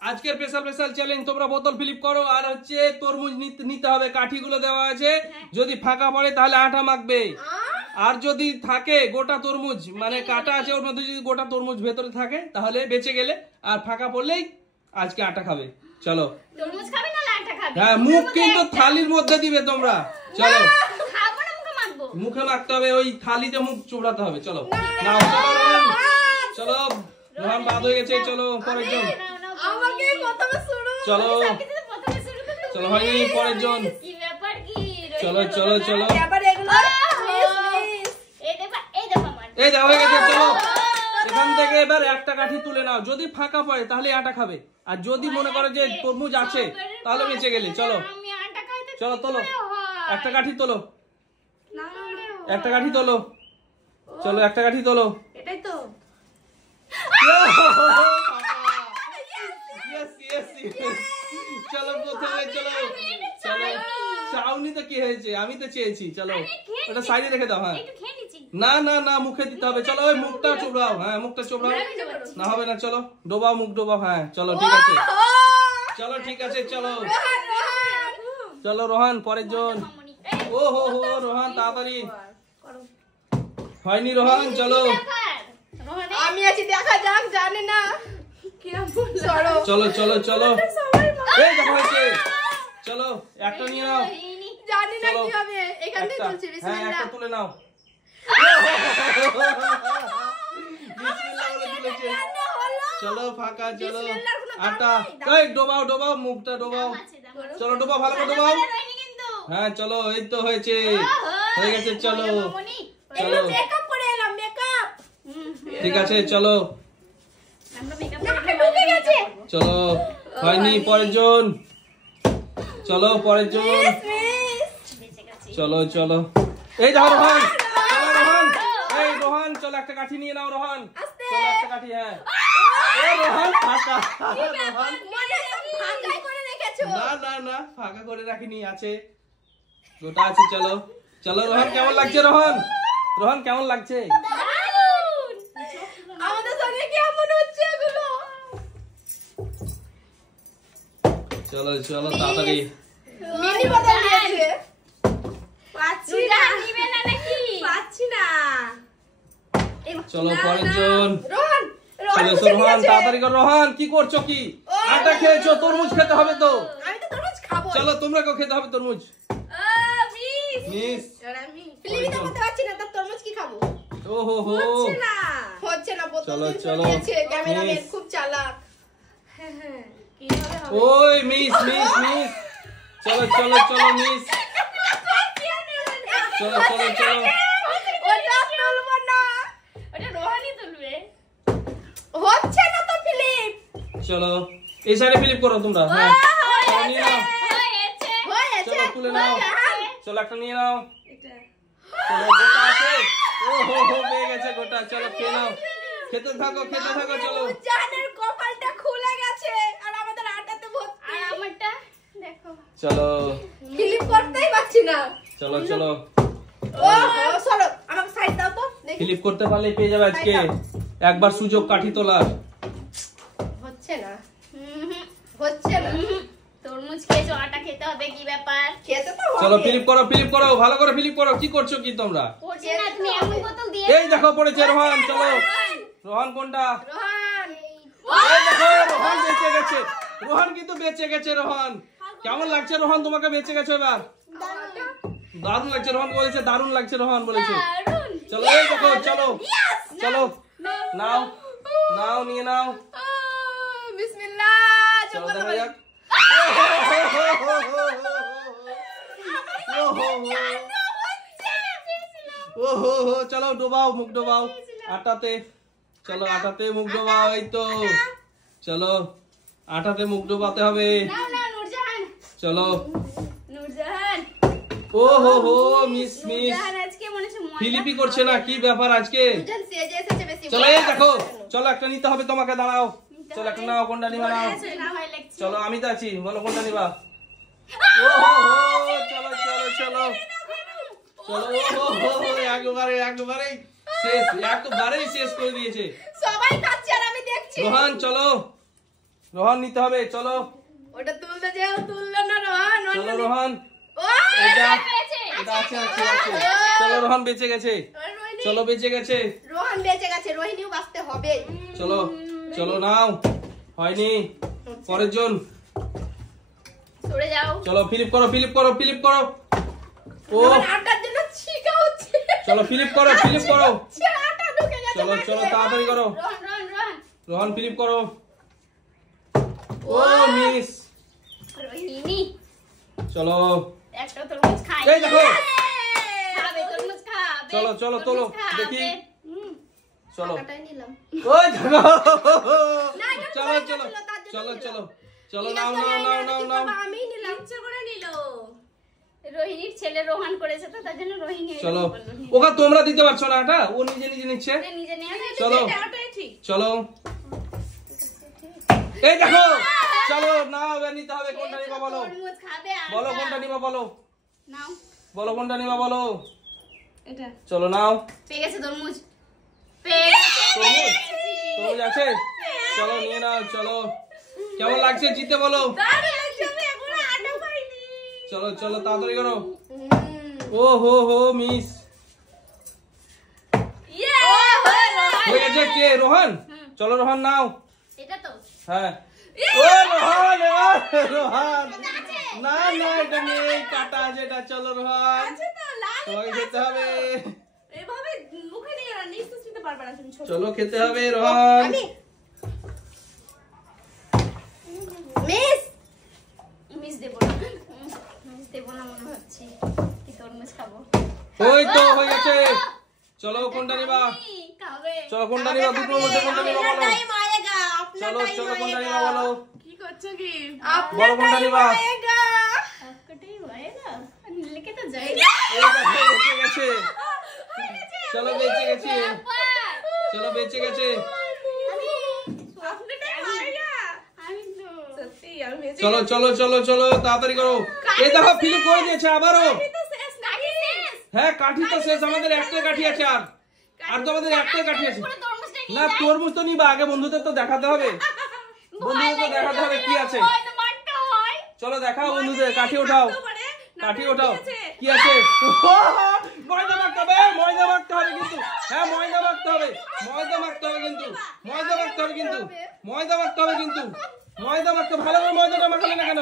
আজকের special challenge, তোমরা বোতল ফিলিপ করো আর হচ্ছে তরমুজ নিতে হবে, কাঠিগুলো দেওয়া আছে, যদি ফাঁকা পড়ে তাহলে আটা মাখবে, আর যদি থাকে গোটা তরমুজ মানে কাটা আছে ওর মধ্যে যদি গোটা তরমুজ ভেতরে থাকে তাহলে বেঁচে গেলে, আর ফাঁকা পড়লেই আজকে আটা খাবে। চলো তরমুজ খাবে না আটা খাবে? হ্যাঁ, মুখ কিন্তু থালির মধ্যে দিবে তোমরা। চলো খাবো না, মুখে মাখবো। মুখে মাখতে হবে, ওই থালিতে মুখ চুবড়াতে হবে। চলো নাও, চলো রোহান, চলো রোহান বাদ হয়ে গেছে। চলো পরের জন, আমাকে প্রথমে শুরু। চলো প্রথমে শুরু করতে। চলো হয়নি, পরের জন। কি ব্যাপার কি? চলো চলো চলো, আবার এগুলো এই দেখো আমার। এই দাও হয়ে গেছে। চলো এখান থেকে এবার একটা কাঠি তুলে নাও, যদি ফাঁকা পড়ে তাহলে আটা খাবে, আর যদি মনে করো যে তরমুজ আছে তাহলে বেঁচে গেলে। চলো আমি আটা খাইতে চলো তোলো, একটা কাঠি তোলো, না একটা কাঠি তোলো, চলো একটা কাঠি তোলো। এটাই তো। চলো প্রথমে, চলো চলো, চাউনি তো কি হয়েছে, আমি তো চেয়েছি। চলো ওটা সাইডে রেখে দাও। হ্যাঁ একটু খেয়ে নিচ্ছি। না না না, মুখে দিতে হবে। চলো ওই মুখটা চোবড়াও, হ্যাঁ মুখটা চোবড়াও। না হবে না, চলো ডোবাও, মুখ ডোবাও। হ্যাঁ চলো ঠিক আছে, চলো ঠিক আছে। চলো চলো রোহান, পরের জন। ও হো হো রোহান তাড়াতাড়ি, হয়নি রোহান। চলো আমি আছি, দেখা যাক, জানি না চলো চলো চলো, এই দেখো হয়েছে। চলো একটা নিয়ে নাও, জানি না চলো কি হবে। এখান থেকে একটা, তুলছি। হ্যাঁ বিসমিল্লাহ। একটা তুলে নাও। বিসমিল্লাহ বলে তুলেছে। চলো ফাঁকা, চলো আটা, এই ডোবাও ডোবাও, মুখটা ডোবাও। চলো ডোবাও, ভালো করে ডোবাও। হ্যাঁ চলো, এই তো হয়েছে, হয়ে গেছে। চলো চলো মেকআপ করে এলাম, মেকআপ। ঠিক আছে। চলো আমরা মেকআপ করে ঢুকে গেছে। চলো হয়নি, পরের জন। চলো পরের জন। বেঁচে গেছে। চলো চলো, এই দেখো রোহান, চলো রোহান, এই রোহান চলো একটা কাঠি নিয়ে নাও রোহান, চলো একটা কাঠি। হ্যাঁ এই রোহান ফাঁকা, রোহান মনে হয় ফাঁকাই করে রেখেছো। না না না, ফাঁকা করে রাখিনি, আছে গোটা আছে। চলো চলো রোহান, কেমন লাগছে রোহান? রোহান কেমন লাগছে? দারুণ। আমাদের সঙ্গে কেমন হচ্ছে এগুলো? চলো চলো তাড়াতাড়ি, মিনি বদল দিয়েছে। পাচ্ছি না, নিবে না নাকি? পাচ্ছি না। চলো পরের জন। রোহন, চলো এসো রোহান, তাড়াতাড়ি করো। রোহান কি করছো কি? আটা খেয়েছো, তরমুজ খেতে হবে তো। আমি তো তরমুজ খাবো। চলো তোমরা কেউ খেতে হবে তরমুজ। মিস। মিস, ফিলিপি তো করতে পারছি না, তার তরমুজ কি খাবো? ও হো হো, হচ্ছে না, বোতল চলো, দিয়ে চলো। দিয়েছে। Cameraman miss. খুব চালাক। কি হবে? ওই মিস মিস মিস, চলো চলো চলো মিস, চলো চলো চলো। ওটা তুলবো না, ওটা রোহানই তুলবে। হচ্ছে না তো ফিলিপ। চলো এই সাইডে ফিলিপ করো তোমরা। হ্যাঁ চলো নিয়ে নাও, চলো তুলে নাও। চলো একটা নিয়ে নাও, চলো গোটা আছে। ও হো হো, পেয়ে গেছে গোটা। চলো খেয়ে নাও, খেতে থাকো খেতে থাকো। চলো জানের কপালটা খুলে গেছে আর আমাদের আটাতে ভর্তি। আর আমারটা দেখো, চলো ফিলিপ করতেই পারছি না। চলো চলো, ও সরো, আমাকে সাইড দাও তো দেখি। ফিলিপ করতে পারলেই পেয়ে যাবে আজকে একবার সুযোগ কাঠি তোলার। হচ্ছে না, হচ্ছে না। তরমুজ খেয়েছো, আটা খেতে হবে, কি ব্যাপার? খেতে তো হবে। চলো ফিলিপ করো, ফিলিপ করো, ভালো করে ফিলিপ করো। কি করছো কি তোমরা? করছে না, তুমি এমন বোতল দিয়ে। এই দেখো পড়েছে রোহান। চলো রোহান কোনটা? রোহান, এই দেখো রোহান বেঁচে গেছে। রোহান কিন্তু বেঁচে গেছে। রোহান কেমন লাগছে? রোহান তোমাকে বেঁচে গেছে এবার, দারুণ লাগছে। রোহান বলেছে দারুণ লাগছে, রোহান বলেছে। দারুণ। চলো এই দেখো, চলো চলো নাও নাও, নিয়ে নাও। বিসমিল্লাহ। চলো দেখা যাক। ও হো হো, চলো ডোবাও, মুখ ডোবাও আটাতে। চলো আটাতে মুখ ডোবাও, এই তো। চলো আটাতে মুখ ডোবাতে হবে। নাও নাও নূরজাহান। চলো, নূরজাহান, ও হো হো, মিস মিস। নূরজাহান আজকে মনে হচ্ছে মজা ফিলিপি করছে না, কি ব্যাপার আজকে? নূরজাহান সেজে এসেছে বেশি। চলো এই দেখো, চলো একটা নিতে হবে তোমাকে, দাঁড়াও। চলো একটা নাও, কোনটা নিবা নাও। না ভয় লাগছে। চলো আমি তো আছি, বলো কোনটা নিবা। ও হো হো, চলো চলো চলো। চলো একবারে শেষ, একবারেই শেষ করে দিয়েছে। সবাই খাচ্ছে আর আমি দেখছি। রোহান চলো, রোহান নিতে হবে, চলো ওটা তুলতে যাও, তুললো না রোহান। চলো রোহান, ও এটা পেয়েছে। এটা আছে। চলো রোহান বেঁচে গেছে, চলো বেঁচে গেছে, রোহান বেঁচে গেছে, রোহিণীও বাঁচতে হবে। চলো চলো নাও, হয়নি, পরের জন। সরে যাও। চলো ফিলিপ করো, ফিলিপ করো, ফিলিপ করো। ও আটার জন্য ছিকা হচ্ছে। চলো ফিলিপ করো, ফিলিপ করো। আটা ঢুকে গেছে। চলো চলো তাড়াতাড়ি করো, রোহান। রোহান ফিলিপ করো। ও মিস। রোহিণী চলো একটা তরমুজ খাই। এই দেখো। খাবে তরমুজ খাবে। চলো, চলো, তোলো, তরমুজ খাবে। দেখি। চলো আটাই নিলাম। ওই দেখো। না, এটা চলো তোমার চলো ছিল, তার জন্য চলো নিলাম। চলো চলো, নাও নাও নাও নাও নাও। আমি নিলাম। ইচ্ছে করে নিল। রোহিণীর ছেলে রোহান করেছে তো, তার জন্য রোহিণী চলো, ওকে তোমরা দিতে পারছো না এটা, ও নিজে নিজে নিচ্ছে। নিজে নিয়ে চলো। ওটাই ঠিক। চলো এই দেখো, চলো নাও, এবার নিতে হবে। কোনটা নিবা বলো, তরমুজ খাবে আর বলো কোনটা নিবা বলো, নাও বলো কোনটা নিবা বলো। এটা চলো নাও। পেয়ে গেছে তরমুজ। পেয়ে গেছে। তরমুজ, তরমুজ আছে, চলো নিয়ে নাও। চলো কেমন লাগছে জিতে বলো। দাঁড়িয়ে আছে, আমি এখনো আটা পাইনি। চলো চলো তাড়াতাড়ি করো। ও হো মিস ইয়ে! হয়ে গেছে। কে রোহান? চলো রোহান নাও। এটা তো হ্যাঁ ও রোহান, এবার রোহান। না না এটা নেই, কাটা আছে এটা। চলো রোহান, আছে তো লাল। তোমাকে খেতে হবে। এভাবে মুখে নিয়ে নিশ্চিত নিতে পারবে না তুমি। ছোট চলো খেতে হবে রোহান। মিস দেব না। মিস দেব না মনে হচ্ছে। কি তরমুজ খাবো। ওই তো হয়ে গেছে। চলো কোনটা নিবা, খাবে। চলো কোনটা নিবা, দুটোর মধ্যে কোনটা নিবা বলো। টাইম আয়েগা, আপনার চলো টাইম চলো কোনটা আয়েগা। নিবা বলো। কি করছো কি? বলো কোনটা নিবা। আয়েগা। आपका टाइम आएगा। लेके तो जाएगा। এই দেখো বেঁচে গেছে। চলো বেঁচে গেছে, চলো বেঁচে গেছে। आपका टाइम आएगा। আমি তো সত্যি আমি বেঁচে চলো চলো চলো চলো তাড়াতাড়ি করো। এই দেখো ফিলিপ করে দিয়েছে আবারও। তো শেষ কাটি শেষ। হ্যাঁ কাঠি তো শেষ, আমাদের একটাই কাঠি আছে। আর তো আমাদের একটাই কাঠি আছে। পুরো তরমুজটা নিয়ে না তরমুজ তো নিবা, আগে বন্ধুদের তো দেখাতে হবে। বন্ধুদের তো দেখাতে হবে কি আছে। ওই তো মারতে হয়। চলো দেখাও বন্ধুদের, কাঠি ওঠাও, কাঠি ওঠাও। কি আছে? ময়দা মাখতে হবে, ময়দা মাখতে হবে কিন্তু। হ্যাঁ ময়দা মাখতে হবে, ময়দা মাখতে হবে কিন্তু, ময়দা মাখতে হবে কিন্তু, ময়দা মাখতে হবে কিন্তু, ময়দা মাখতে। ভালো করে ময়দাটা মাখালে না কেন?